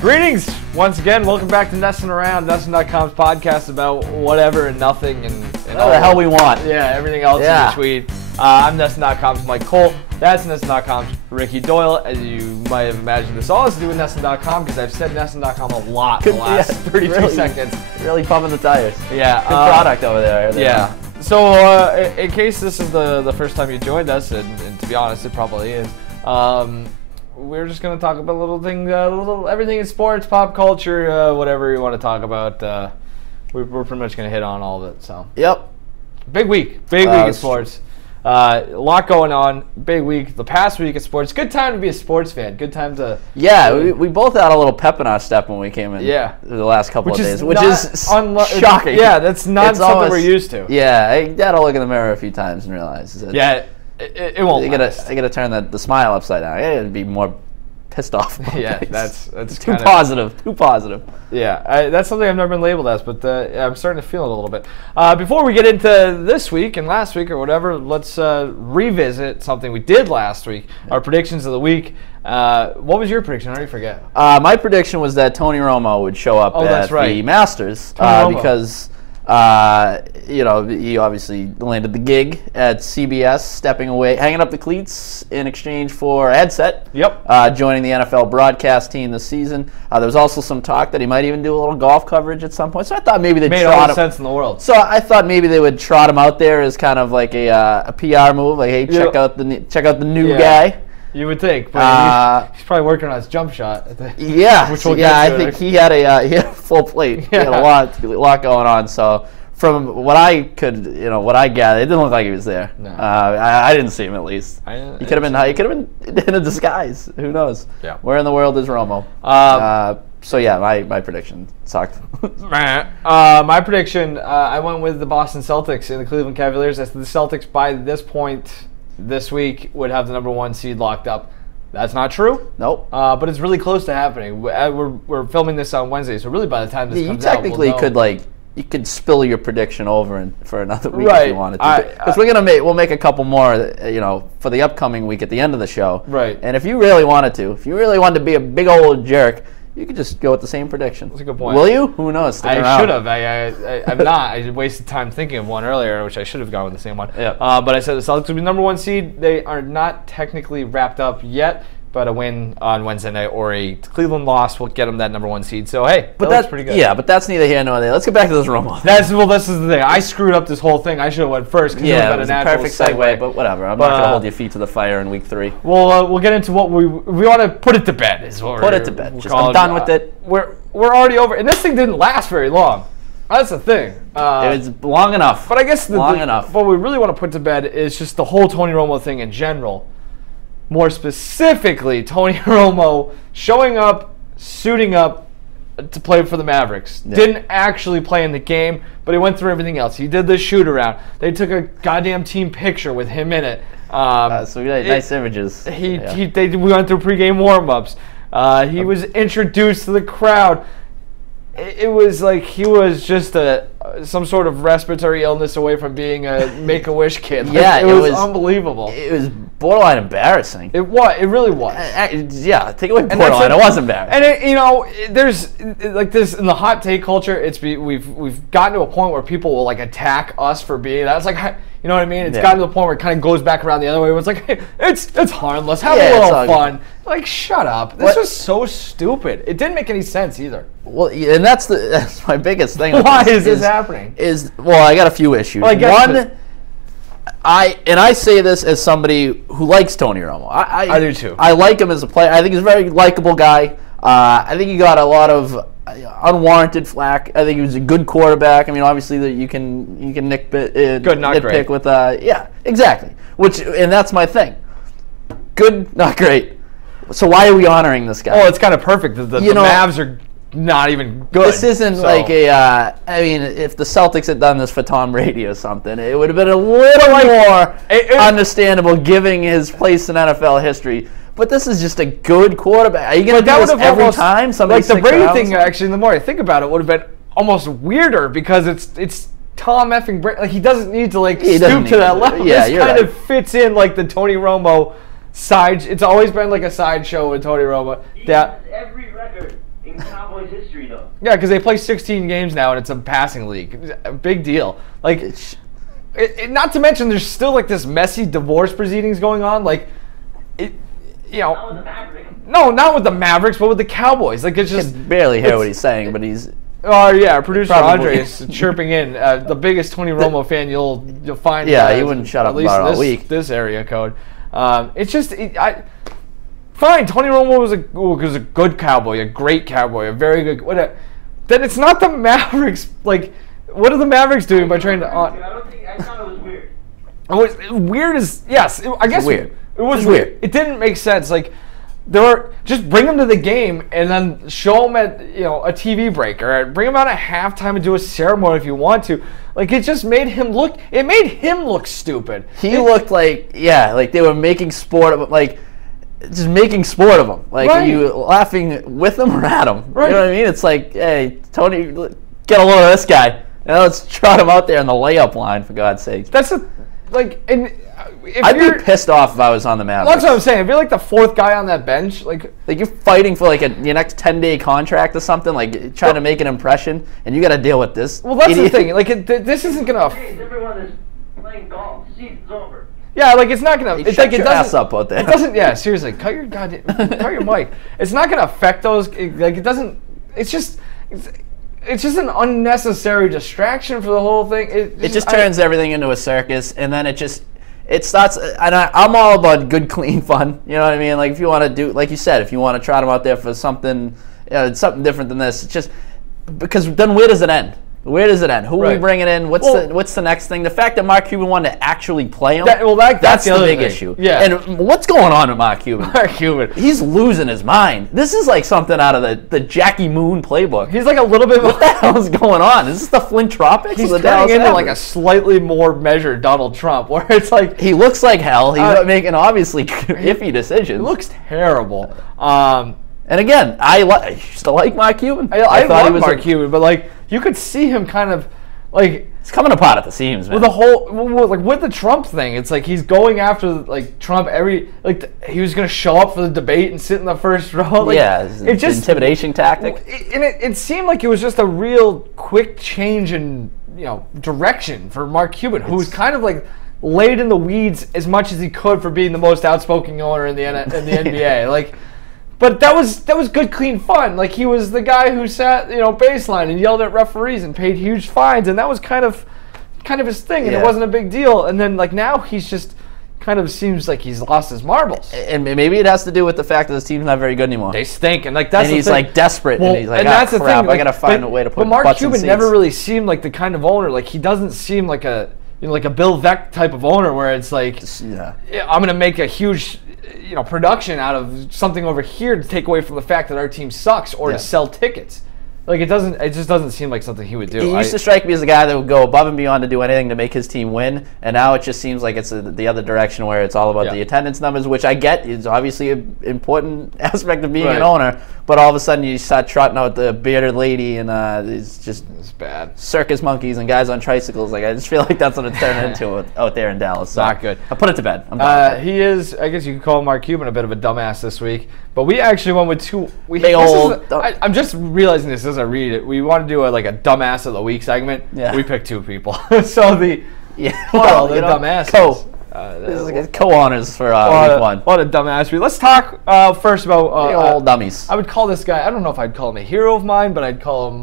Greetings once again. Welcome back to NESN Around, NESN.com's podcast about whatever and nothing and all the hell we want. Yeah, everything else in between. I'm NESN.com's Mike Cole. That's NESN.com's Ricky Doyle. As you might have imagined, this all has to do with NESN.com because I've said NESN.com a lot in the last 32 seconds. Really pumping the tires. Yeah. Good product over there. Yeah. So in case this is the first time you joined us, and to be honest, it probably is, we're just going to talk about everything in sports, pop culture, whatever you want to talk about. We're pretty much going to hit on all of it. So. Yep. Big week in sports. A lot going on. Big week. The past week of sports. Good time to be a sports fan. Good time to. Yeah, we both had a little pep in our step when we came in. Yeah. The last couple of days, which is shocking. Yeah, that's not something we're used to. Yeah, I gotta look in the mirror a few times and realize. It won't. I gotta turn the smile upside down. I gotta be more pissed off. Yeah, that's too positive. Too positive. Yeah, that's something I've never been labeled as, but I'm starting to feel it a little bit. Before we get into this week and last week or whatever, let's revisit something we did last week. Our predictions of the week. What was your prediction? I already forget. My prediction was that Tony Romo would show up at the Masters because. He obviously landed the gig at CBS, stepping away, hanging up the cleats in exchange for a headset. Yep. Joining the NFL broadcast team this season. There was also some talk that he might even do a little golf coverage at some point. So I thought maybe they'd made all the sense in the world. So I thought maybe they would trot him out there as kind of like a PR move, like, hey, check out the new guy. You would think, but he's probably working on his jump shot. I think he had a full plate. He had a lot going on. So from what I gathered, it didn't look like he was there. No. I didn't see him at least. He could have been in a disguise. Who knows? Yeah. Where in the world is Romo? My prediction sucked. My prediction, I went with the Boston Celtics and the Cleveland Cavaliers. I said the Celtics by this point this week would have the number 1 seed locked up. That's not true. Nope. But it's really close to happening. We're filming this on Wednesday, so really by the time this comes out, technically you could spill your prediction over for another week if you wanted to. Because we'll make a couple more, for the upcoming week at the end of the show. Right. And if you really wanted to be a big old jerk, you could just go with the same prediction. That's a good point. Will you? Who knows? I should have. I'm not. I wasted time thinking of one earlier, which I should have gone with the same one. Yeah. But I said the Celtics would be number 1 seed. They are not technically wrapped up yet, but a win on Wednesday night or a Cleveland loss will get them that number 1 seed. So hey, that's pretty good. Yeah, but that's neither here nor there. Let's get back to this Romo. This is the thing. I screwed up this whole thing. I should have went first. Yeah, it was a perfect segue, but whatever. I'm not gonna hold your feet to the fire in week 3. We'll get into what we want to put it to bed. Put it to bed. I'm done with it. We're already over, and this thing didn't last very long. That's the thing. It was long enough. But I guess what we really want to put to bed is just the whole Tony Romo thing in general. More specifically, Tony Romo showing up, suiting up to play for the Mavericks. Yeah. Didn't actually play in the game, but he went through everything else. He did the shoot around. They took a goddamn team picture with him in it. So we had nice images. We went through pregame warm-ups. He was introduced to the crowd. It was like he was just some sort of respiratory illness away from being a Make-A-Wish kid. It was unbelible. It was borderline embarrassing. It was. It really was. Take away borderline. It was embarrassing. And there's like this in the hot take culture. We've gotten to a point where people will like attack us for being that. It's like, you know what I mean? It's gotten to the point where it kind of goes back around the other way. Where it's like, hey, it's harmless. Have a little fun. Like, shut up. This was so stupid. It didn't make any sense either. Well, and that's my biggest thing. Why is this happening? I got a few issues. One, I say this as somebody who likes Tony Romo. I do too. I like him as a player. I think he's a very likable guy. I think he got a lot of unwarranted flack. I think he was a good quarterback. I mean, obviously that you can nitpick with exactly. And that's my thing. Good, not great. So why are we honoring this guy? Oh, it's kind of perfect. The Mavs are not even good. This isn't like if the Celtics had done this for Tom Brady or something, it would have been a little more understandable given his place in NFL history. But this is just a good quarterback. Are you going to do this every time? Like the Brady thing, actually, the more I think about it, would have been almost weirder because it's Tom effing Brady. Like, he doesn't need to stoop to that level. Yeah, this kind of fits in like the Tony Romo side. It's always been like a sideshow with Tony Romo. He has every record in Yeah, because they play 16 games now, and it's a passing league. A big deal. Like, not to mention, there's still like this messy divorce proceedings going on. Like, you know. Not with the Mavericks. No, not with the Mavericks, but with the Cowboys. Like, it's just. I can barely hear what he's saying, but he's. Oh yeah, our producer Probably. Andre is chirping in. The biggest Tony Romo fan you'll find. Yeah, he wouldn't shut up at least about it all week. This area code. It's just fine. Tony Romo was a good Cowboy, a great Cowboy, a very good. Whatever. Then it's not the Mavericks. Like, what are the Mavericks doing by trying to? I thought it was weird. Weird as yes. I guess weird. It was weird. It didn't make sense. Like. Just bring them to the game and then show them at a TV break, or bring them out at halftime and do a ceremony if you want to. Like, it just made him look. It made him look stupid. He looked like like they were making sport of him, like just making sport of him. Like, right. Are you laughing with him or at him? Right. You know what I mean? It's like, hey, Tony, get a load of this guy. Now let's trot him out there in the layup line, for God's sake. I'd be pissed off if I was on the Mavericks. That's what I'm saying. If you're like the fourth guy on that bench, like you're fighting for like your next 10-day contract or something, like trying to make an impression, and you got to deal with this. Well, that's the thing. Like, this isn't gonna. Hey, everyone is playing golf. Season's over. Yeah, like it's not gonna. It's shut like it your doesn't. ass up out there. It doesn't. Yeah, seriously, cut your mic. It's not gonna affect those. Like, it doesn't. It's just an unnecessary distraction for the whole thing. It just turns everything into a circus, and then it starts, and I'm all about good, clean fun. You know what I mean? Like, if you want to do, like you said, if you want to trot them out there for something, something different than this, it's just because then where does it end? Where does it end? Who are we bringing in? What's the next thing? The fact that Mark Cuban wanted to actually play him, that's the other big thing. issue. Yeah. And what's going on with Mark Cuban? Mark Cuban. He's losing his mind. This is like something out of the Jackie Moon playbook. He's like a little bit. What the hell is going on? Is this the Flint Tropics? He's the turning into like a slightly more measured Donald Trump, where it's like he looks like hell. He's making obviously iffy decisions. It looks terrible. And again, I used to like Mark Cuban. I thought he was Mark Cuban, but like you could see him kind of like it's coming apart at the seams, man. With the whole with the Trump thing, it's like he's going after like Trump he was gonna show up for the debate and sit in the first row. Like, yeah, it's just intimidation tactic. And it seemed like it was just a real quick change in direction for Mark Cuban, who was kind of like laid in the weeds as much as he could for being the most outspoken owner in the NBA. Like. But that was good, clean fun. Like, he was the guy who sat, baseline and yelled at referees and paid huge fines, and that was kind of his thing, and it wasn't a big deal. And then, like, now he's just kind of seems like he's lost his marbles. And maybe it has to do with the fact that his team's not very good anymore. They stink, and like that's. And the he's thing. like desperate, and he's like, that's crap, the thing. Like, I gotta find a way to put. But Mark butts Cuban in seats. never really seemed like the kind of owner. Like, he doesn't seem like a like a Bill Veeck type of owner, where it's like, I'm gonna make a huge. Production out of something over here to take away from the fact that our team sucks, or to sell tickets. Like, it just doesn't seem like something he would do. He used to strike me as a guy that would go above and beyond to do anything to make his team win, and now it just seems like it's the other direction, where it's all about the attendance numbers, which I get is obviously an important aspect of being an owner, but all of a sudden you start trotting out the bearded lady, and it's bad. Circus monkeys and guys on tricycles. Like, I just feel like that's what it's turning into out there in Dallas. So not good. I put it to bed. I'm done. He is, I guess you could call Mark Cuban a bit of a dumbass this week, but we actually went with two. I'm just realizing this as I read it. We want to do a dumbass of the week segment. Yeah. We picked two people. So the dumbasses. Co-honors for week one. What a dumbass week. Let's talk first about old dummies. I would call this guy, I don't know if I'd call him a hero of mine, but I'd call him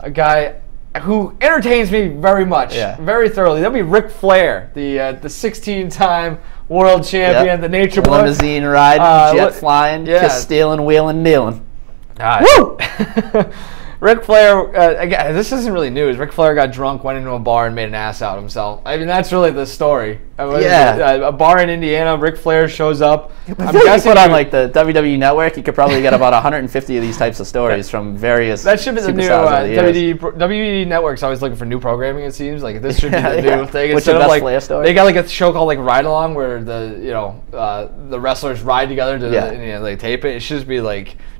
a guy who entertains me very much, very thoroughly. That'd be Ric Flair, the 16-time world champion, the nature boy. Limousine ride, jet flying, kiss stealing, wheeling, dealing. Woo! Ric Flair, again, this isn't really news. Ric Flair got drunk, went into a bar, and made an ass out of himself. I mean, that's really the story. A bar in Indiana, Ric Flair shows up. I'm guessing put on the WWE Network, you could probably get about 150 of these types of stories from various. That should be the new WWE Network's always looking for new programming. It seems like this should be the new thing. What's your best Flair story? They got a show called Ride Along, where the wrestlers ride together to they tape it. It should just be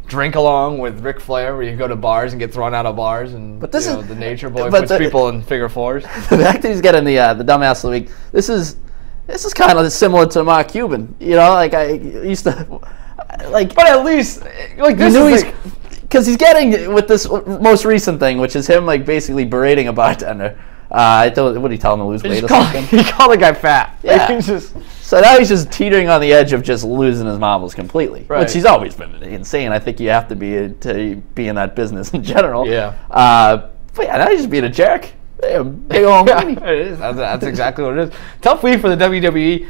Drink Along with Ric Flair, where you go to bars and get thrown out of bars, and the nature boy puts people in figure fours. The fact that he's getting the dumbass of the week, this is kind of similar to Mark Cuban. I used to but at least this because he's getting with this most recent thing, which is him like basically berating a bartender. What did he tell him to lose weight or something? He called the guy fat. Yeah. So now he's just teetering on the edge of just losing his marbles completely, which he's always been insane. I think you have to be to be in that business in general. Yeah. But yeah, now he's just being a jerk. Big old it is. That's exactly what it is. Tough week for the WWE.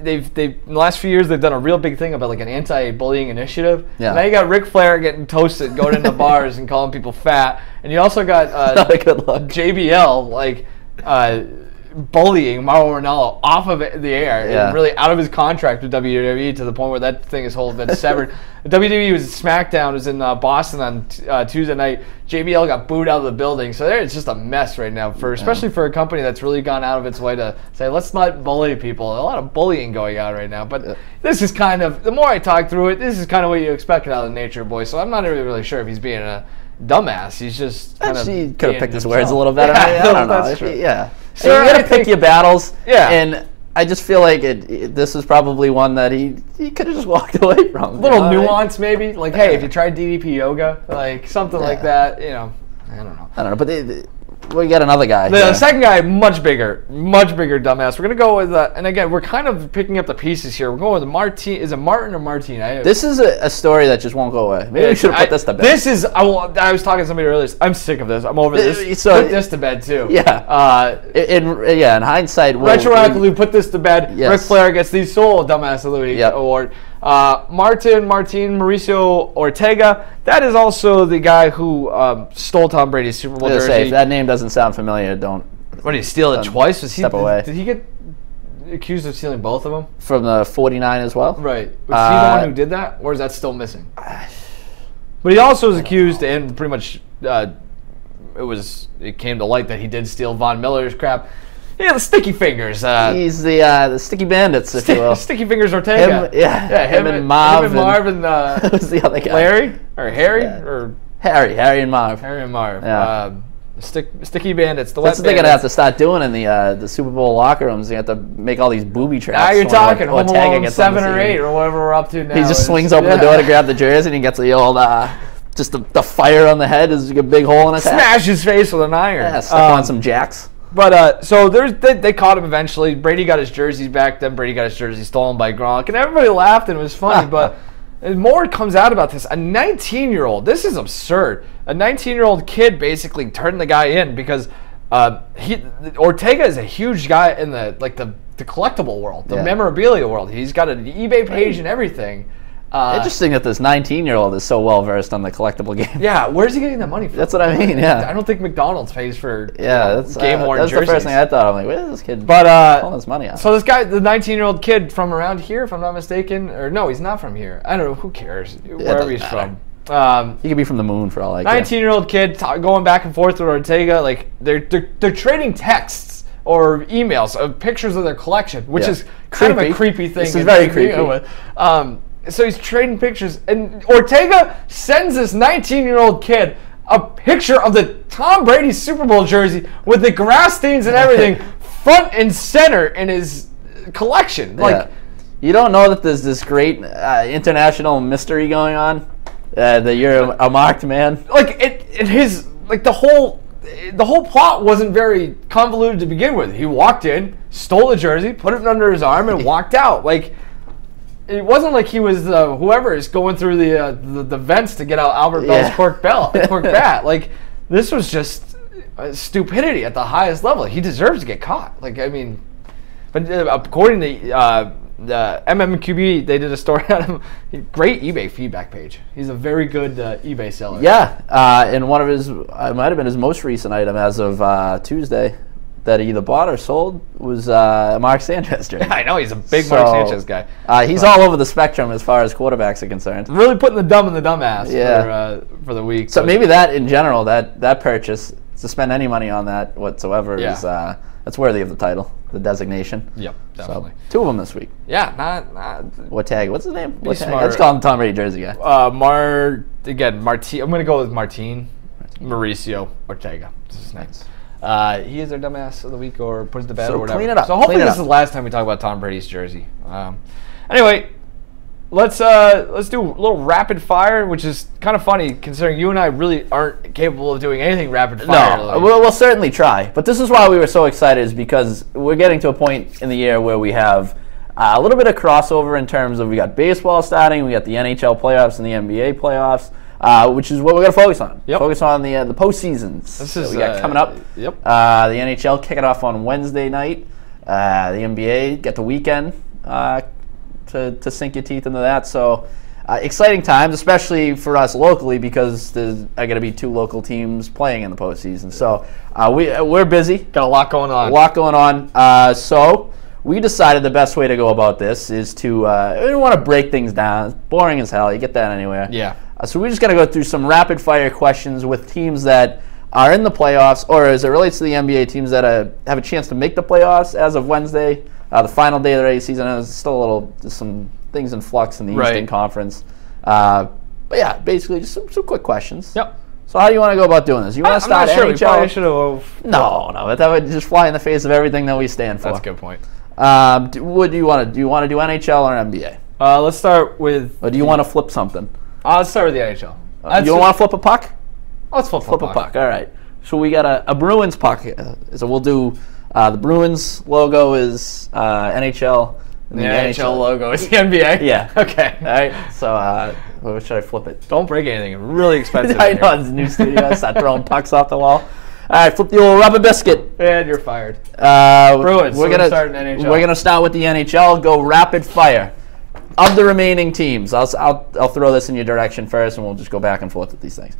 They've in the last few years they've done a real big thing about like an anti-bullying initiative. Yeah. Now you got Ric Flair getting toasted, going into bars and calling people fat, and you also got not a good look. JBL like bullying Mauro Ranallo off of the air and really out of his contract with WWE to the point where that thing has been severed. WWE was SmackDown was in Boston on Tuesday night. JBL got booed out of the building, so it's just a mess right now especially for a company that's really gone out of its way to say let's not bully people. A lot of bullying going on right now, but this is kind of the more I talk through it, this is kind of what you expected out of the Nature Boy. So I'm not really sure if he's being a dumbass. He's just kind of could have picked his words a little better. Yeah, I don't know. That's true. Yeah, So you got to pick your battles. Yeah, and I just feel like this is probably one that he could have just walked away from. A little nuance, maybe. Like, hey, if you tried DDP yoga, like something like that, I don't know. But we got another guy. The second guy, much bigger dumbass. We're gonna go with, and again, we're kind of picking up the pieces here. We're going with Martin. Is it Martin or Martin? This is a story that just won't go away. Maybe we should have put this to bed. This is. I was talking to somebody earlier. I'm sick of this. I'm over this. Put this to bed too. Yeah. In hindsight, retroactively put this to bed. Yes. Ric Flair gets the sole dumbass of the week award. Martin Mauricio Ortega. That is also the guy who stole Tom Brady's Super Bowl jersey. If that name doesn't sound familiar, don't. What did he steal it twice? Step away. Did he get accused of stealing both of them? From the 49 as well? Right. Was he the one who did that, or is that still missing? But he also was accused, and pretty much it came to light that he did steal Von Miller's crap. Yeah, the sticky fingers. He's the sticky bandits, if you will. Sticky fingers Ortega. Him and Marv. Him and Marv and who's the other guy? Larry or Harry or Harry and Marv. Harry and Marv. Yeah. Sticky bandits. That's what they're gonna have to start doing in the Super Bowl locker rooms. You have to make all these booby traps. Now you're talking Home Alone 7 or 8 or whatever we're up to now. He just swings open the door to grab the jersey and he gets the old just the fire on the head is a big hole in his head. Smash his face with an iron. Yeah, stuck on some jacks. But so they caught him eventually. Brady got his jerseys back. Then Brady got his jersey stolen by Gronk, and everybody laughed and it was funny. But more comes out about this. A 19-year-old. This is absurd. A 19-year-old kid basically turned the guy in because Ortega is a huge guy in the collectible world, the memorabilia world. He's got an eBay page and everything. Interesting that this 19-year-old is so well versed on the game. collectible game. Yeah, where's he getting that money from? That's what I mean. Yeah, I don't think McDonald's pays for that's game-worn jerseys. That's the first thing I thought. I'm like, where is this kid pulling his money out? So this guy, the 19-year-old kid from around here, if I'm not mistaken, or no, he's not from here. I don't know. Who cares? Wherever he's from. He could be from the moon for all I care. 19-year-old kid going back and forth with Ortega. Like they're trading texts or emails of pictures of their collection, which is kind of a creepy thing. This is very creepy. So he's trading pictures, and Ortega sends this 19-year-old kid a picture of the Tom Brady Super Bowl jersey with the grass stains and everything front and center in his collection. Like, you don't know that there's this great international mystery going on, that you're a marked man. Like the whole plot wasn't very convoluted to begin with. He walked in, stole the jersey, put it under his arm, and walked out. Like, it wasn't like he was whoever is going through the vents to get out Albert Bell's cork bat. Like, this was just stupidity at the highest level. He deserves to get caught. Like, I mean, but according to the MMQB, they did a story on him. Great eBay feedback page. He's a very good eBay seller. Yeah, and one of his, it might have been his most recent item as of Tuesday, that he either bought or sold was Mark Sanchez jersey. Yeah, I know, he's a big Mark Sanchez guy. He's all over the spectrum as far as quarterbacks are concerned. Really putting the dumb in the dumbass for the week. So maybe that in general, that purchase, to spend any money on that whatsoever is that's worthy of the title, the designation. Yep, definitely. So, 2 of them this week. Yeah, not Ortega. What's his name? Let's call him Tom Brady jersey guy. Martin. I'm going to go with Martin Mauricio Ortega. This is nice. He is our dumbass of the week, or puts the bed, or whatever. Clean it up. So hopefully this is the last time we talk about Tom Brady's jersey. Anyway, let's do a little rapid fire, which is kind of funny considering you and I really aren't capable of doing anything rapid fire. No, we'll certainly try. But this is why we were so excited, is because we're getting to a point in the year where we have a little bit of crossover in terms of we got baseball starting, we got the NHL playoffs and the NBA playoffs, which is what we're going to focus on. Yep. Focus on the postseasons that we got coming up. Yep. The NHL kicking off on Wednesday night. The NBA get the weekend to sink your teeth into that. So exciting times, especially for us locally, because there's going to be 2 local teams playing in the postseason. So we're busy. Got a lot going on. A lot going on. So we decided the best way to go about this is to, we don't want to break things down. It's boring as hell. You get that anywhere. Yeah. So we're just going to go through some rapid fire questions with teams that are in the playoffs, or as it relates to the NBA, teams that have a chance to make the playoffs as of Wednesday, the final day of the regular season. There's still some things in flux in the Eastern Conference. But yeah, basically just some quick questions. Yep. So how do you want to go about doing this? You want to start I'm not sure. NHL? We probably should have. No, that would just fly in the face of everything that we stand for. That's a good point. What do you want to do? You want to do NHL or NBA? Let's start with. Or do you want to flip something? Let's start with the NHL. You don't want to flip a puck? Let's flip a puck. All right. So we got a Bruins puck. So we'll do the Bruins logo is NHL. And the NHL logo is the NBA? Yeah. Okay. All right. So where should I flip it? Don't break anything. It's really expensive. I know. It's a new studio. Start throwing pucks off the wall. All right. Flip the old rubber biscuit. And you're fired. Bruins. We're going to start in NHL. We're going to start with the NHL. Go rapid fire. Of the remaining teams, I'll throw this in your direction first, and we'll just go back and forth with these things.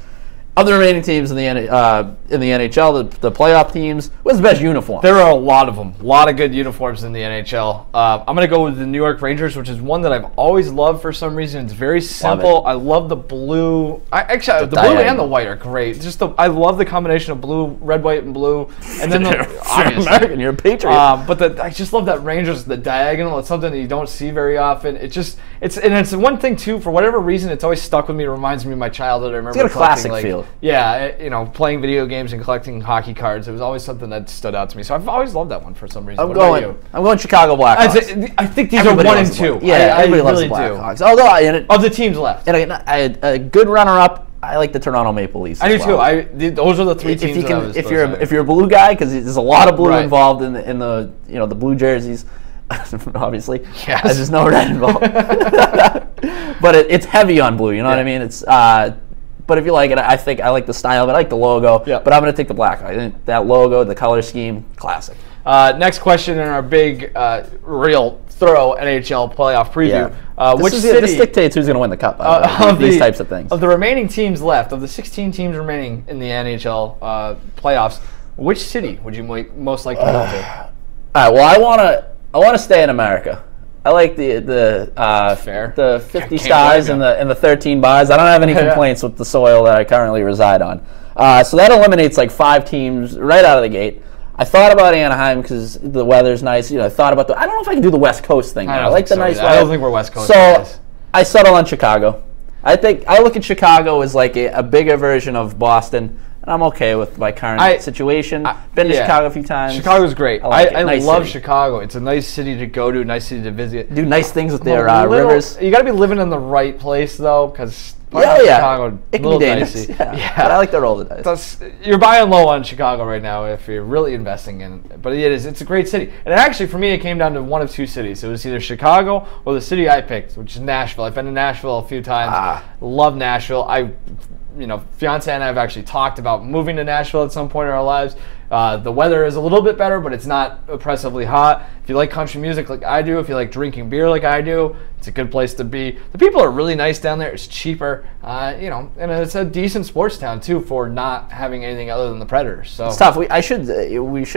Of the remaining teams in the NHL, the playoff teams, what's the best uniform? There are a lot of them. A lot of good uniforms in the NHL. I'm going to go with the New York Rangers, which is one that I've always loved for some reason. It's very simple. I love the blue. The blue and the white are great. I love the combination of blue, red, white, and blue. And then obviously American, you're a Patriot. I just love that Rangers, the diagonal. It's something that you don't see very often. It's one thing too. For whatever reason, it's always stuck with me. It reminds me of my childhood. I remember it's got a classic feel. Yeah, playing video games and collecting hockey cards. It was always something that stood out to me. So I've always loved that one for some reason. I'm going Chicago Blackhawks. I think these are 1 and 2. Yeah, everybody loves the Blackhawks. Although of the teams left, and a good runner-up. I like the Toronto Maple Leafs. I do too. Those are the 3 teams. If you're a blue guy, because there's a lot of blue involved in the the blue jerseys. Obviously, yes. There's no red involved, but it's heavy on blue. You know what I mean? It's but if you like it, I like the style of it. I like the logo. Yeah. But I'm going to take the black. I think that logo, the color scheme, classic. Next question in our big, real thorough NHL playoff preview. Yeah. Which city? This dictates who's going to win the cup. These types of things. Of the remaining teams left, of the 16 teams remaining in the NHL playoffs, which city would you most like to move to? All right. Well, I want to stay in America. I like the 50 stars and the 13 bars. I don't have any complaints with the soil that I currently reside on. So that eliminates like 5 teams right out of the gate. I thought about Anaheim because the weather's nice. I thought about I don't know if I can do the West Coast thing. I like the nice weather. I don't think we're West Coast. So I settle on Chicago. I think I look at Chicago as like a bigger version of Boston. And I'm okay with my current situation. Been to Chicago a few times. Chicago's great. I love city. Chicago. It's a nice city to go to, nice city to visit. Do nice things with their rivers. You got to be living in the right place, though, because Chicago, it can be dangerous. Yeah. But I like to roll the dice. You're buying low on Chicago right now if you're really investing in it. But it's a great city. And actually, for me, it came down to one of 2 cities. It was either Chicago or the city I picked, which is Nashville. I've been to Nashville a few times. Love Nashville. Fiance and I have actually talked about moving to Nashville at some point in our lives. The weather is a little bit better, but it's not oppressively hot. If you like country music like I do, if you like drinking beer like I do, it's a good place to be. The people are really nice down there. It's cheaper, and it's a decent sports town too for not having anything other than the Predators. So it's tough. We should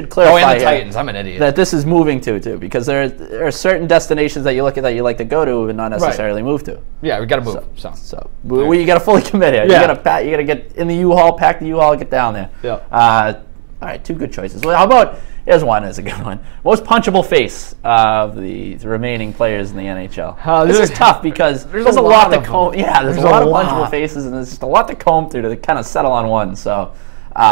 clarify. And the Titans. I'm an idiot. That this is moving to because there are certain destinations that you look at that you like to go to and not necessarily move to. Yeah, we got to move. So you got to fully commit here. Yeah. You got to get in the U-Haul, pack the U-Haul, get down there. Yeah. All right, 2 good choices. Well, how about here's one is a good one. Most punchable face of the remaining players in the NHL. This is tough because there's a lot to comb. Yeah, there's a lot of punchable faces, and there's just a lot to comb through to kind of settle on one. So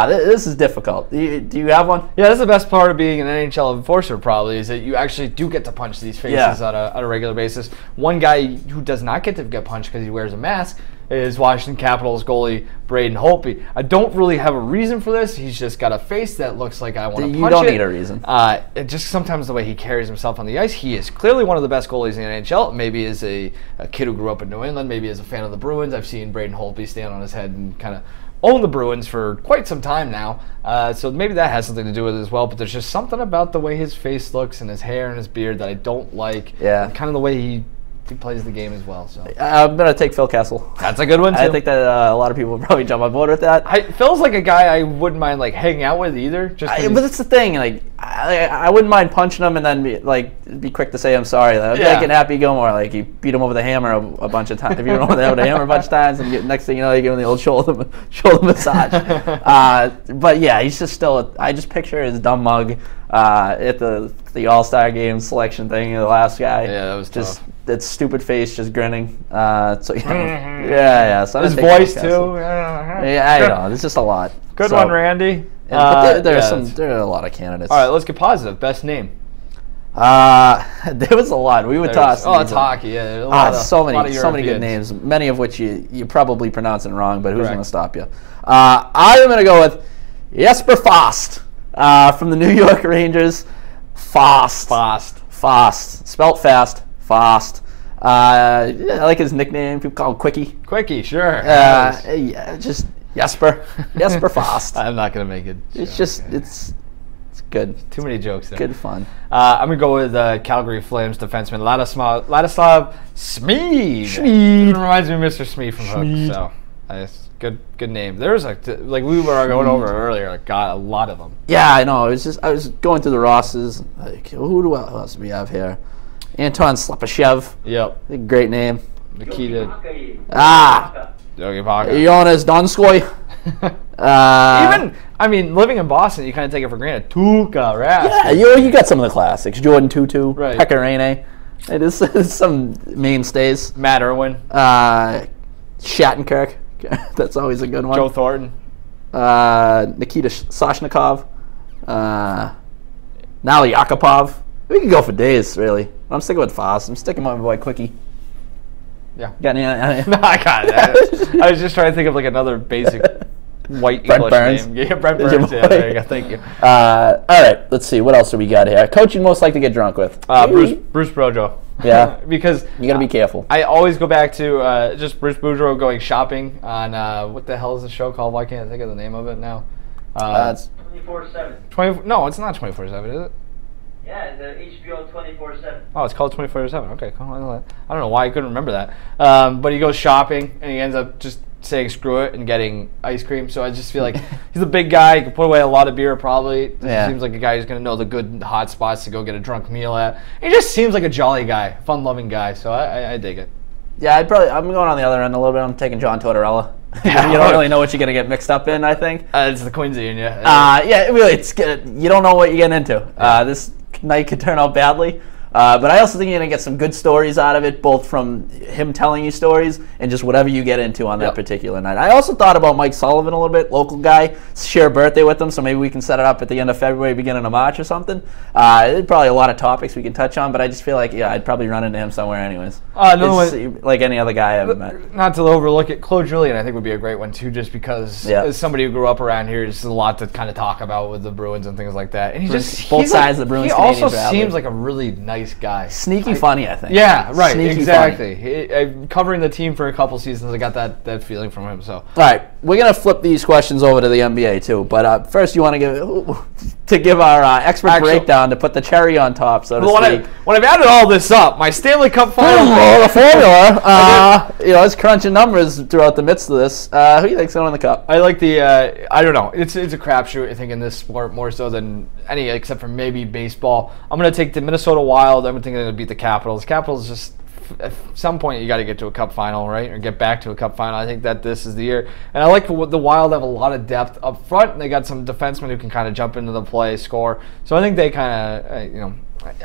This is difficult. Do you have one? Yeah, that's the best part of being an NHL enforcer probably is that you actually do get to punch these faces on a regular basis. One guy who does not get to get punched because he wears a mask is Washington Capitals goalie Braden Holtby. I don't really have a reason for this. He's just got a face that looks like I want to punch it. You don't need a reason. Just sometimes the way he carries himself on the ice, he is clearly one of the best goalies in the NHL. Maybe as a kid who grew up in New England, maybe as a fan of the Bruins. I've seen Braden Holtby stand on his head and kind of own the Bruins for quite some time now. So maybe that has something to do with it as well. But there's just something about the way his face looks and his hair and his beard that I don't like. Yeah. And kind of the way he plays the game as well. So I'm going to take Phil Kessel. That's a good one, too. I think that a lot of people will probably jump on board with that. Phil's like a guy I wouldn't mind like hanging out with either. But that's the thing. Like I wouldn't mind punching him and then be quick to say I'm sorry. Like, like an Happy Gilmore. Like you beat him over the hammer a bunch of times. If you beat him over the hammer a bunch of times, and next thing you know, you give him the old shoulder massage. But yeah, he's just still. I just picture his dumb mug at the All-Star Game selection thing. The last guy. Yeah, that was just. Tough. That stupid face, just grinning. So yeah. So his voice too. Yeah, I know. It's just a lot. Good one, Randy. But there are a lot of candidates. All right, let's get positive. Best name. There was a lot. We would toss. Oh, it's hockey. Yeah. So many good names. Many of which you probably pronouncing wrong, but who's going to stop you? I am going to go with Jesper Fast from the New York Rangers. Fast. Spelt fast. Fast. I like his nickname. People call him Quickie. Quickie, sure. Yeah, just Jesper Fast. I'm not gonna make it. It's just it's good. Too many jokes there. Good fun. I'm gonna go with Calgary Flames defenseman Ladislav Smid. It reminds me of Mr. Smid from Hook. So good name. There's like we were going over earlier. Like got a lot of them. Yeah, I know. I was going through the rosses. Like who else do we have here? Anton Slepyshev. Yep. Great name. Nikita. Yogi Paka. Jonas Donskoy. Living in Boston, you kind of take it for granted. Tuukka Rask. Yeah, you got some of the classics. Jordan Tutu. Right. Pekka Rinne. It is some mainstays. Matt Irwin. Shattenkirk. That's always a good one. Joe Thornton. Nikita Soshnikov. Naly Yakupov. We could go for days, really. I'm sticking with Foss. I'm sticking with my boy Quickie. Yeah. Got any? No, I got it. I was just trying to think of like another basic white English name. Yeah, Brent Burns. Yeah, there you go. Thank you. All right. Let's see. What else do we got here? Coach you'd most like to get drunk with? Bruce Boudreau. Yeah. Because you got to be careful. I always go back to just Bruce Boudreau going shopping on what the hell is the show called? Why can't I think of the name of it now? It's 24/7. No, it's not 24/7, is it? Yeah, the HBO 24/7. Oh, it's called 24/7. Okay, cool. I don't know why I couldn't remember that. But he goes shopping and he ends up just saying screw it and getting ice cream. So I just feel like he's a big guy. He can put away a lot of beer probably. Yeah. Seems like a guy who's going to know the good hot spots to go get a drunk meal at. He just seems like a jolly guy, fun-loving guy. So I dig it. Yeah, I'm going on the other end a little bit. I'm taking John Tortorella. You don't really know what you're going to get mixed up in, I think. It's the Quincy in you. Yeah, really, you don't know what you're getting into. This night could turn out badly. But I also think you're going to get some good stories out of it, both from him telling you stories and just whatever you get into on that particular night. I also thought about Mike Sullivan a little bit, local guy, share a birthday with him, so maybe we can set it up at the end of February, beginning of March or something. There's probably a lot of topics we can touch on, but I just feel like, I'd probably run into him somewhere anyways. Like any other guy I ever met. Not to overlook it, Claude Julien I think would be a great one too, just because as somebody who grew up around here, there's a lot to kind of talk about with the Bruins and things like that. And both sides of the Bruins. He also seems like a really nice guy. Sneaky funny, I think. Yeah, right. Sneaky exactly. Covering the team for a couple seasons, I got that feeling from him. So. All right, we're gonna flip these questions over to the NBA too. But first, you want to give our expert breakdown to put the cherry on top, so to speak. When I've added all this up, my Stanley Cup final. The formula. It's crunching numbers throughout the midst of this. Who do you think's gonna win the cup? I like the. I don't know. It's a crapshoot. I think in this sport more so than any, except for maybe baseball. I'm gonna take the Minnesota Wild. I'm thinking they're gonna beat the Capitals. Capitals just. At some point, you got to get to a cup final, right? Or get back to a cup final. I think that this is the year. And I like the Wild have a lot of depth up front. And they got some defensemen who can kind of jump into the play, score. So I think they kind of,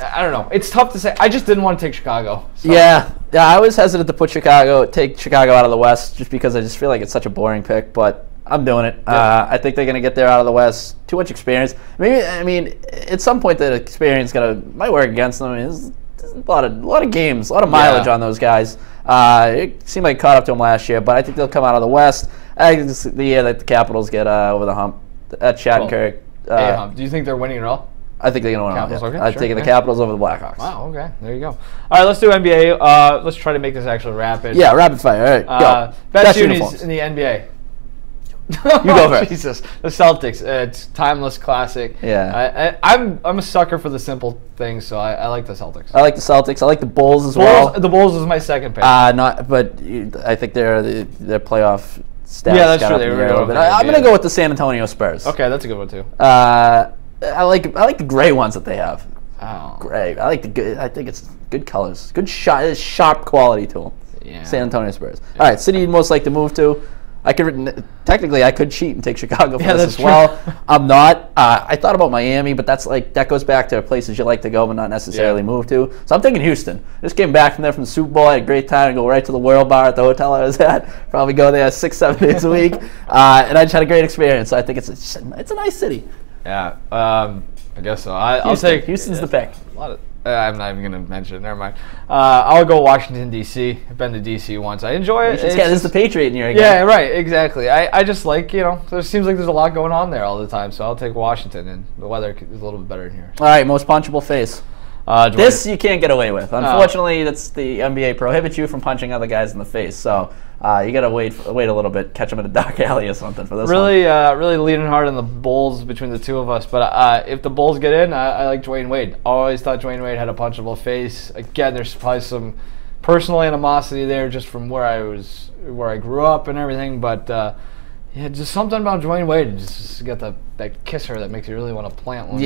I don't know. It's tough to say. I just didn't want to take Chicago. So. Yeah, I was hesitant to take Chicago out of the West just because I just feel like it's such a boring pick. But I'm doing it. I think they're going to get there out of the West. Too much experience. Maybe, I mean, at some point that experience might work against them. I mean, there's a lot of games, a lot of mileage on those guys. It seemed like it caught up to them last year, but I think they'll come out of the West. I think this is the year that the Capitals get over the hump at Shattenkirk. Do you think they're winning it all? I think they're going to win it all. Okay, I'm taking the Capitals over the Blackhawks. Wow, okay. There you go. All right, let's do NBA. Let's try to make this actually rapid. Yeah, rapid fire. All right, go. Best unis in the NBA. You go first. Jesus, the Celtics. It's timeless classic. Yeah. I'm a sucker for the simple things, so I like the Celtics. I like the Celtics. I like the Bulls as well. The Bulls is my second pick. But I think their playoff stats. Yeah, that's got true. Up in the air a little bit. I'm going to go with the San Antonio Spurs. Okay, that's a good one too. I like the gray ones that they have. Oh. Gray. I like the good. I think it's good colors. Good sharp quality to them. Yeah. San Antonio Spurs. All right, city you'd most like to move to. Technically, I could cheat and take Chicago for this as well. I'm not. I thought about Miami, but that goes back to places you like to go but not necessarily move to. So I'm thinking Houston. Just came back from there from the Super Bowl. I had a great time. Go right to the World Bar at the hotel I was at. Probably go there 6-7 days a week, and I just had a great experience. So I think it's a nice city. Yeah, I guess so. I'll take Houston's the pick. A lot of. I'm not even going to mention it. Never mind. I'll go Washington, D.C. I've been to D.C. once. I enjoy it. This is the Patriot in here again. Yeah, right. Exactly. I just like, there seems like there's a lot going on there all the time. So I'll take Washington, and the weather is a little bit better in here. All right, most punchable face. This you can't get away with. Unfortunately, that's the NBA prohibits you from punching other guys in the face. So you got to wait a little bit, catch them in a dark alley or something for this one. Really leaning hard on the Bulls between the two of us. But if the Bulls get in, I like Dwayne Wade. Always thought Dwayne Wade had a punchable face. Again, there's probably some personal animosity there just from where I grew up and everything. But just something about Dwayne Wade. Just got that kisser that makes you really want to plant one.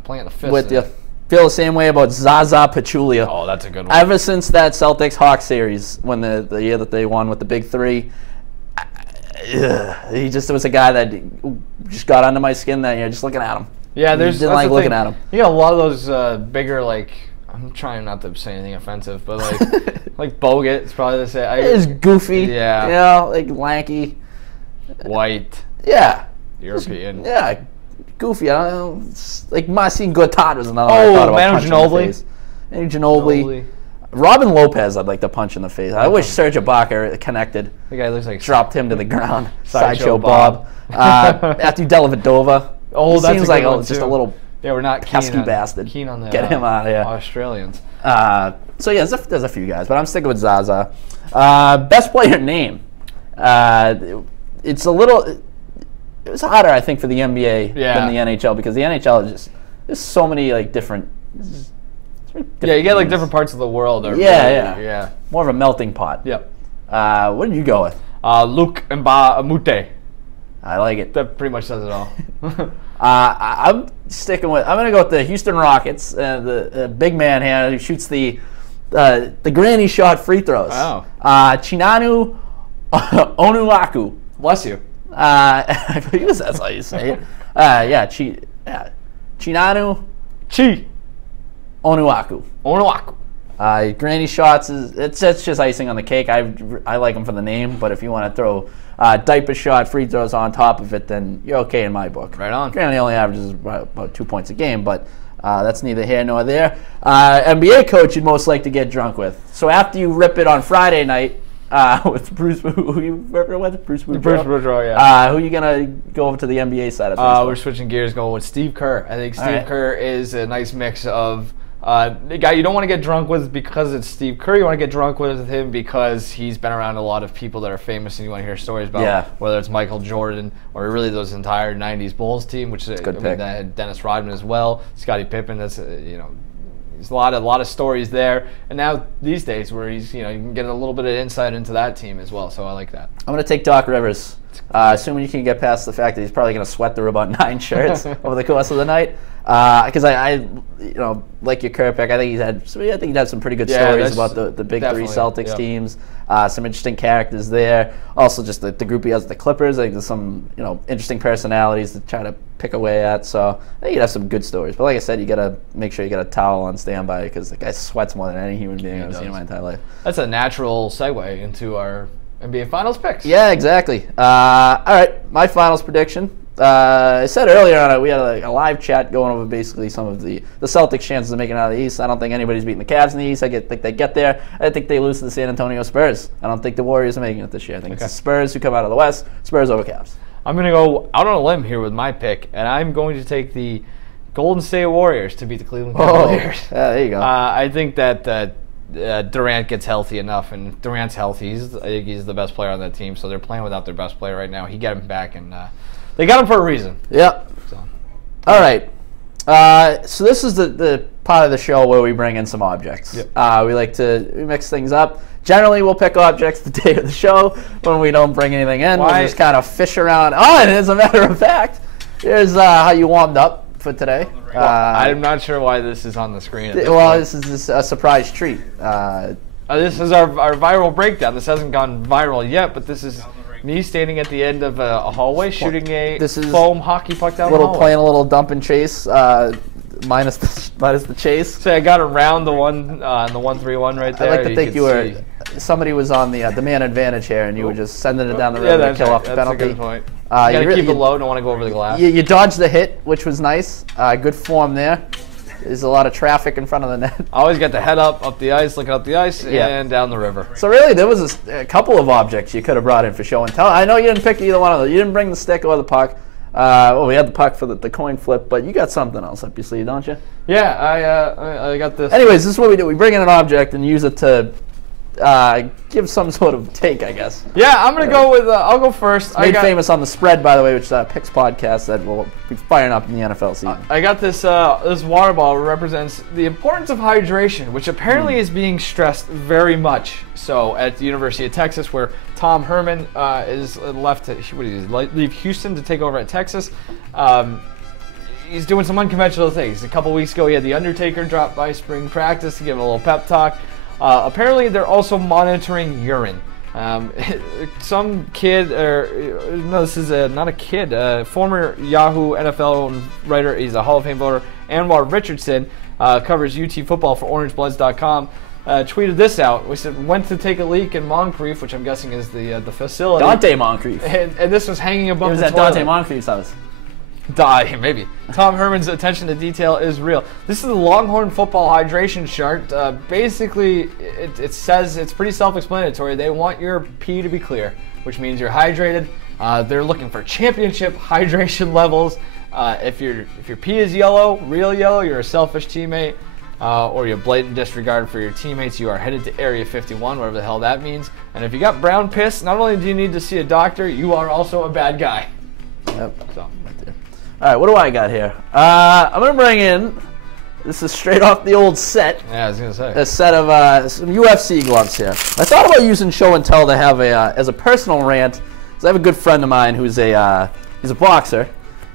Plant the fist. With you. Feel the same way about Zaza Pachulia. Oh, that's a good one. Ever since that Celtics-Hawks series, when the year that they won with the Big Three, he just was a guy that just got under my skin that year, just looking at him. Yeah, didn't like looking at him. You got a lot of those bigger, I'm trying not to say anything offensive, but like Bogut, it's probably the same. He's goofy. Yeah. Lanky. White. Yeah. European. Yeah. Goofy. I don't know. It's like Marcin Gortat was another. Manu Ginobili. Manu Ginobili. Robin Lopez, I'd like to punch in the face. I wish Serge Ibaka connected. The guy looks like dropped him to the ground. Sideshow Bob. Matthew Dellavedova. Oh, that seems like just a little. Yeah, we're not pesky bastard. Keen on the get him out of here. Australians. So yeah, there's a few guys, but I'm sticking with Zaza. Best player name. It's a little. It was harder, I think, for the NBA than the NHL because the NHL is just there's so many different. You get different parts of the world. Yeah. More of a melting pot. Yep. What did you go with? Luke Mbamute. I like it. That pretty much says it all. I'm gonna go with the Houston Rockets. The big man here who shoots the granny shot free throws. Wow. Chinanu Onuaku. Bless you. I believe that's how you say it. Chinanu Onuaku. Granny shots it's just icing on the cake. I like them for the name, but if you want to throw diaper shot free throws on top of it, then you're okay in my book. Right on. Granny only averages about 2 points a game, but that's neither here nor there. NBA coach you'd most like to get drunk with. So after you rip it on Friday night. With Bruce, who you working with? Bruce Boudreaux? Bruce Boudreaux, yeah. Who are you going to go over to the NBA side of things? We're switching gears, going with Steve Kerr. I think Steve Kerr is a nice mix of the guy you don't want to get drunk with because it's Steve Kerr. You want to get drunk with him because he's been around a lot of people that are famous and you want to hear stories about whether it's Michael Jordan or really those entire 90s Bulls team, which that had Dennis Rodman as well, Scottie Pippen. That's, There's a lot of stories there, and now these days where he's you can get a little bit of insight into that team as well. So I like that. I'm gonna take Doc Rivers, assuming you can get past the fact that he's probably gonna sweat through about 9 shirts over the course of the night. Because I like your Kerr pick. I think he'd had some pretty good stories about the big 3 Celtics teams. Some interesting characters there. Also, just the group he has with the Clippers. I think there's some interesting personalities to try to pick away at. So I think he'd have some good stories. But like I said, you gotta make sure you got a towel on standby because the guy sweats more than any human being I've seen in my entire life. That's a natural segue into our NBA Finals picks. Yeah, exactly. All right, my finals prediction. I said earlier on it, we had a live chat going over basically some of the Celtics' chances of making it out of the East. I don't think anybody's beating the Cavs in the East. think they get there. I think they lose to the San Antonio Spurs. I don't think the Warriors are making it this year. I think it's the Spurs who come out of the West. Spurs over Cavs. I'm going to go out on a limb here with my pick, and I'm going to take the Golden State Warriors to beat the Cleveland Cavaliers. There you go. I think that Durant gets healthy enough, and Durant's healthy. I think he's the best player on that team, so they're playing without their best player right now. He got him back, and they got him for a reason. Yep. So. All right. So this is the part of the show where we bring in some objects. Yep. We like to mix things up. Generally, we'll pick objects the day of the show when we don't bring anything in. We'll just kind of fish around. Oh, and as a matter of fact, here's how you warmed up for today. Well, I'm not sure why this is on the screen. This is a surprise treat. This is our viral breakdown. This hasn't gone viral yet, but this is me standing at the end of a hallway shooting a foam hockey puck down the hallway. Playing a little dump and chase, minus the chase. So I got around the 1-3-1 right there. I like to think somebody was on the man advantage here, and you were just sending it down the river to kill off the penalty. That's a good point. You gotta keep it low. Don't want to go over the glass. You dodged the hit, which was nice. Good form there. There's a lot of traffic in front of the net. I always got the head up the ice, looking up the ice, and down the river. So really, there was a couple of objects you could have brought in for show and tell. I know you didn't pick either one of those. You didn't bring the stick or the puck. We had the puck for the coin flip, but you got something else up your sleeve, don't you? Yeah, I got this. Anyways, this is what we do. We bring in an object and use it to give some sort of take, I guess. Yeah, I'm going to go with, I'll go first. Made famous on The Spread, by the way, which is a Picks podcast that will be firing up in the NFL season. I got this water bottle represents the importance of hydration, which apparently is being stressed very much. So at the University of Texas, where Tom Herman is left to leave Houston to take over at Texas, he's doing some unconventional things. A couple weeks ago, he had The Undertaker drop by spring practice to give him a little pep talk. Apparently, they're also monitoring urine. Some kid, this is not a kid, former Yahoo NFL writer, he's a Hall of Fame voter, Anwar Richardson, covers UT football for OrangeBloods.com, tweeted this out. We said, went to take a leak in Moncrief, which I'm guessing is the facility. Dante Moncrief. And this was hanging above the toilet. It was at Dante Moncrief's house. Maybe. Tom Herman's attention to detail is real. This is the Longhorn football hydration chart. Basically, it says it's pretty self-explanatory. They want your pee to be clear, which means you're hydrated. They're looking for championship hydration levels. If your pee is yellow, real yellow, you're a selfish teammate, or you have blatant disregard for your teammates, you are headed to Area 51, whatever the hell that means. And if you got brown piss, not only do you need to see a doctor, you are also a bad guy. Yep. So. All right, what do I got here? I'm going to bring in, this is straight off the old set. Yeah, I was going to say. A set of some UFC gloves here. I thought about using show and tell to have as a personal rant, because I have a good friend of mine who's he's a boxer,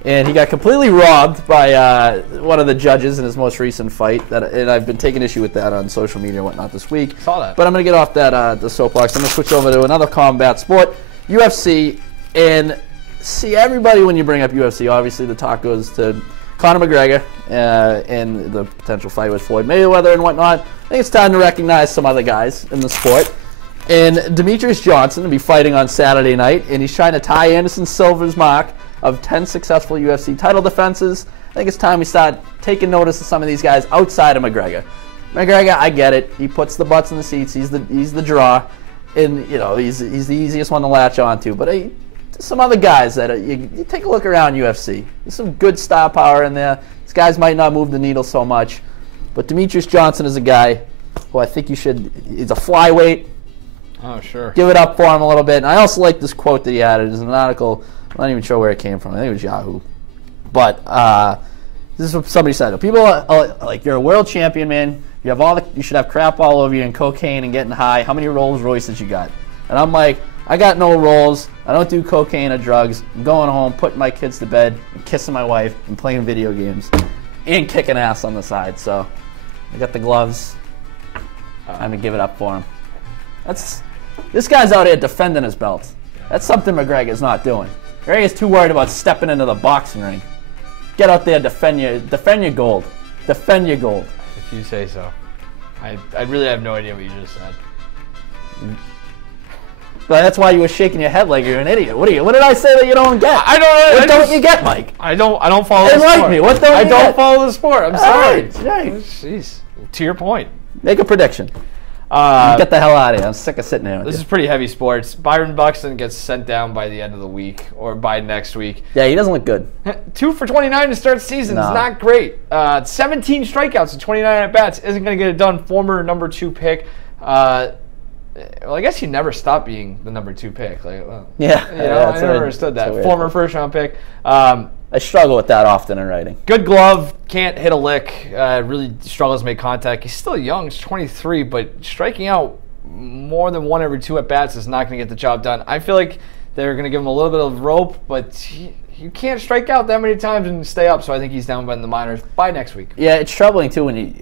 and he got completely robbed by one of the judges in his most recent fight, and I've been taking issue with that on social media and whatnot this week. Saw that. But I'm going to get off that the soapbox. I'm going to switch over to another combat sport, UFC, and see, everybody, when you bring up UFC, obviously the talk goes to Conor McGregor and the potential fight with Floyd Mayweather and whatnot. I think it's time to recognize some other guys in the sport. And Demetrius Johnson will be fighting on Saturday night, and he's trying to tie Anderson Silva's mark of 10 successful UFC title defenses. I think it's time we start taking notice of some of these guys outside of McGregor. McGregor, I get it. He puts the butts in the seats. He's the draw, and he's the easiest one to latch onto. But some other guys that you take a look around UFC. There's some good star power in there. These guys might not move the needle so much, but Demetrius Johnson is a guy who I think you should. He's a flyweight. Oh, sure. Give it up for him a little bit. And I also like this quote that he had. It is an article. I'm not even sure where it came from. I think it was Yahoo. But this is what somebody said. People are like, you're a world champion, man. You have you should have crap all over you and cocaine and getting high. How many Rolls Royces you got? And I'm like, I got no rolls. I don't do cocaine or drugs. I'm going home, putting my kids to bed, and kissing my wife, and playing video games, and kicking ass on the side. So I got the gloves. I'm going to give it up for him. This guy's out here defending his belt. That's something McGregor's not doing. McGregor's too worried about stepping into the boxing ring. Get out there, defend your gold. Defend your gold. If you say so. I really have no idea what you just said. But that's why you were shaking your head like you're an idiot. What did I say that you don't get? I don't. What don't you get, Mike? I don't follow the sport. Enlighten me. What don't you get? I don't follow the sport. I'm sorry. Right. Jeez. To your point. Make a prediction. Get the hell out of here. I'm sick of sitting here with This you. is pretty heavy sports. Byron Buxton gets sent down by the end of the week or by next week. Yeah, he doesn't look good. 2 for 29 to start the season is not great. 17 strikeouts and 29 at-bats isn't going to get it done. Former number 2 pick. Well, I guess he never stopped being the number 2 pick. Like, well, yeah, I never understood that. Former first-round pick. I struggle with that often in writing. Good glove, can't hit a lick. Really struggles to make contact. He's still young. He's 23, but striking out more than 1 every 2 at bats is not going to get the job done. I feel like they're going to give him a little bit of rope, but you can't strike out that many times and stay up. So I think he's down in the minors by next week. Yeah, it's troubling too when you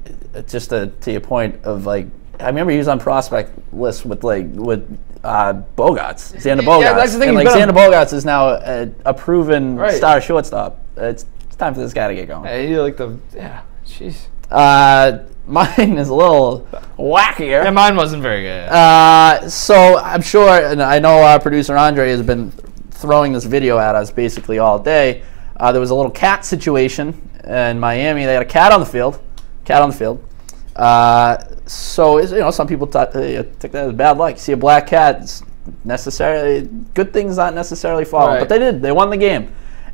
just to your point of like. I remember he was on prospect list with Bogarts, Xander Bogarts. Yeah, that's the thing. And Xander Bogarts is now a proven star shortstop. It's time for this guy to get going. Jeez. Mine is a little wackier. Yeah, mine wasn't very good. So I'm sure, and I know our producer Andre has been throwing this video at us basically all day. There was a little cat situation in Miami. They had a cat on the field. So some people take that as bad luck. You see a black cat, it's necessarily good things not necessarily follow, but they did. They won the game,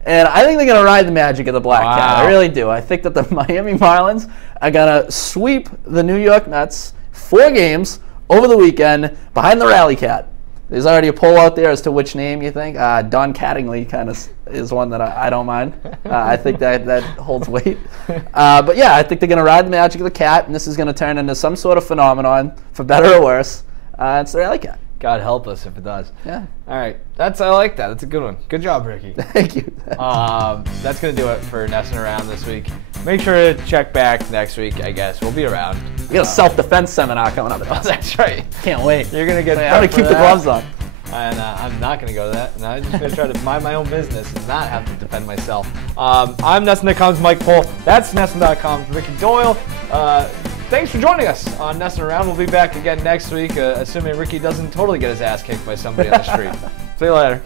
and I think they're gonna ride the magic of the black cat. I really do. I think that the Miami Marlins are gonna sweep the New York Mets 4 games over the weekend behind the rally cat. There's already a poll out there as to which name you think. Don Cattingly kind of is one that I don't mind. I think that holds weight. But yeah, I think they're going to ride the magic of the cat, and this is going to turn into some sort of phenomenon, for better or worse. It's the rally cat. God help us if it does. Yeah. All right. I like that. That's a good one. Good job, Ricky. Thank you. That's going to do it for NESN Around this week. Make sure to check back next week, I guess. We'll be around. We got a self-defense seminar coming up. Oh, that's right. Can't wait. You're going to get I'm going to keep the gloves on. And I'm not going to go to that. And I'm just going to try to mind my own business and not have to defend myself. I'm NESN.com's Mike Pohl. That's NESN.com's Ricky Doyle. Thanks for joining us on NESN Around. We'll be back again next week, assuming Ricky doesn't totally get his ass kicked by somebody on the street. See you later.